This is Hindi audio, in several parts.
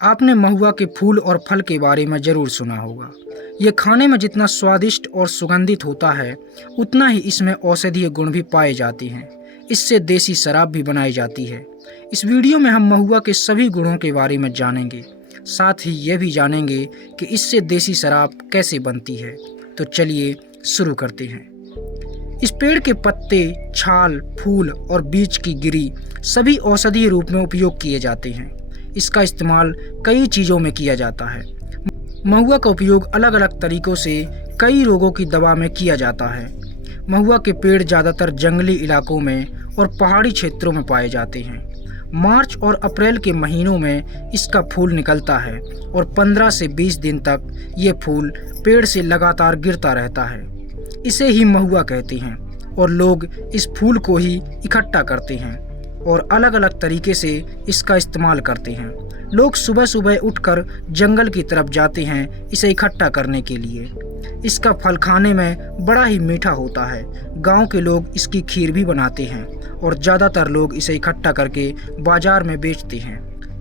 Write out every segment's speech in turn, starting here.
आपने महुआ के फूल और फल के बारे में ज़रूर सुना होगा। ये खाने में जितना स्वादिष्ट और सुगंधित होता है, उतना ही इसमें औषधीय गुण भी पाए जाते हैं। इससे देसी शराब भी बनाई जाती है। इस वीडियो में हम महुआ के सभी गुणों के बारे में जानेंगे। साथ ही ये भी जानेंगे कि इससे देसी शराब कैसे बनती है। तो चलिए शुरू करते हैं। इस पेड़ के पत्ते, छाल, फूल और बीज की गिरी सभी औषधीय रूप में उपयोग किए जाते हैं। इसका इस्तेमाल कई चीज़ों में किया जाता है। महुआ का उपयोग अलग अलग तरीक़ों से कई रोगों की दवा में किया जाता है। महुआ के पेड़ ज़्यादातर जंगली इलाकों में और पहाड़ी क्षेत्रों में पाए जाते हैं। मार्च और अप्रैल के महीनों में इसका फूल निकलता है और 15 से 20 दिन तक ये फूल पेड़ से लगातार गिरता रहता है। इसे ही महुआ कहते हैं और लोग इस फूल को ही इकट्ठा करते हैं और अलग अलग तरीके से इसका इस्तेमाल करते हैं। लोग सुबह सुबह उठकर जंगल की तरफ जाते हैं इसे इकट्ठा करने के लिए। इसका फल खाने में बड़ा ही मीठा होता है। गांव के लोग इसकी खीर भी बनाते हैं और ज़्यादातर लोग इसे इकट्ठा करके बाजार में बेचते हैं।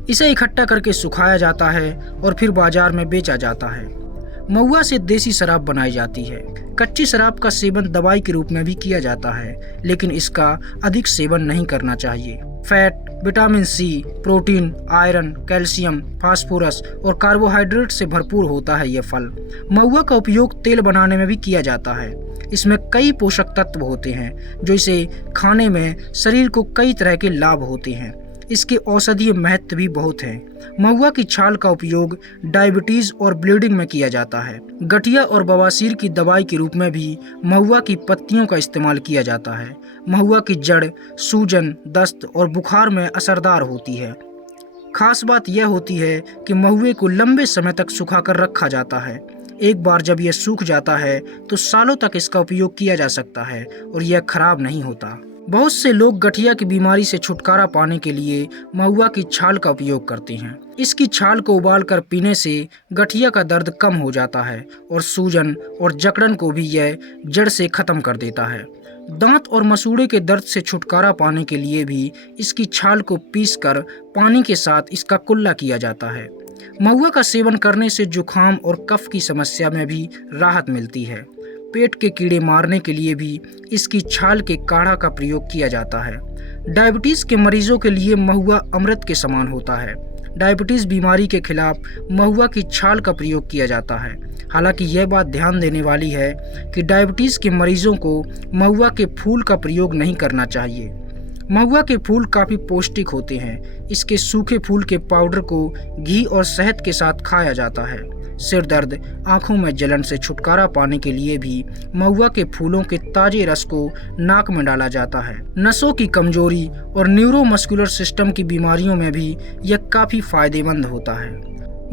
इसे इकट्ठा करके सुखाया जाता है और फिर बाजार में बेचा जाता है। महुआ से देसी शराब बनाई जाती है। कच्ची शराब का सेवन दवाई के रूप में भी किया जाता है, लेकिन इसका अधिक सेवन नहीं करना चाहिए। Fat, vitamin C, protein, iron, calcium, phosphorus और कार्बोहाइड्रेट से भरपूर होता है यह फल। महुआ का उपयोग तेल बनाने में भी किया जाता है। इसमें कई पोषक तत्व होते हैं जो इसे खाने में शरीर को कई तरह के लाभ होते हैं। इसके औषधीय महत्व भी बहुत है। महुआ की छाल का उपयोग डायबिटीज और ब्लीडिंग में किया जाता है। गठिया और बवासीर की दवाई के रूप में भी महुआ की पत्तियों का इस्तेमाल किया जाता है। महुआ की जड़ सूजन, दस्त और बुखार में असरदार होती है। खास बात यह होती है कि महुए को लंबे समय तक सुखाकर रखा जाता है। एक बार जब यह सूख जाता है तो सालों तक इसका उपयोग किया जा सकता है और यह खराब नहीं होता। बहुत से लोग गठिया की बीमारी से छुटकारा पाने के लिए महुआ की छाल का उपयोग करते हैं। इसकी छाल को उबालकर पीने से गठिया का दर्द कम हो जाता है और सूजन और जकड़न को भी यह जड़ से खत्म कर देता है। दांत और मसूड़े के दर्द से छुटकारा पाने के लिए भी इसकी छाल को पीसकर पानी के साथ इसका कुल्ला किया जाता है। महुआ का सेवन करने से जुखाम और कफ की समस्या में भी राहत मिलती है। पेट के कीड़े मारने के लिए भी इसकी छाल के काढ़ा का प्रयोग किया जाता है। डायबिटीज के मरीजों के लिए महुआ अमृत के समान होता है। डायबिटीज बीमारी के खिलाफ महुआ की छाल का प्रयोग किया जाता है। हालांकि यह बात ध्यान देने वाली है कि डायबिटीज के मरीजों को महुआ के फूल का प्रयोग नहीं करना चाहिए। महुआ के फूल काफ़ी पौष्टिक होते हैं। इसके सूखे फूल के पाउडर को घी और शहद के साथ खाया जाता है। सिर दर्द, आँखों में जलन से छुटकारा पाने के लिए भी महुआ के फूलों के ताजे रस को नाक में डाला जाता है। नसों की कमजोरी और न्यूरोमस्कुलर सिस्टम की बीमारियों में भी यह काफ़ी फायदेमंद होता है।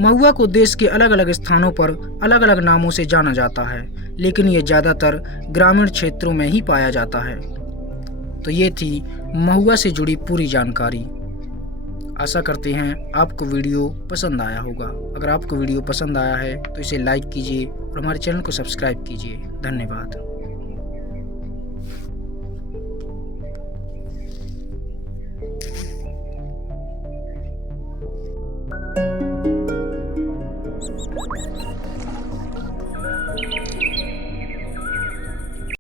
महुआ को देश के अलग अलग स्थानों पर अलग अलग नामों से जाना जाता है, लेकिन यह ज़्यादातर ग्रामीण क्षेत्रों में ही पाया जाता है। तो ये थी महुआ से जुड़ी पूरी जानकारी। आशा करते हैं आपको वीडियो पसंद आया होगा। अगर आपको वीडियो पसंद आया है तो इसे लाइक कीजिए और हमारे चैनल को सब्सक्राइब कीजिए। धन्यवाद।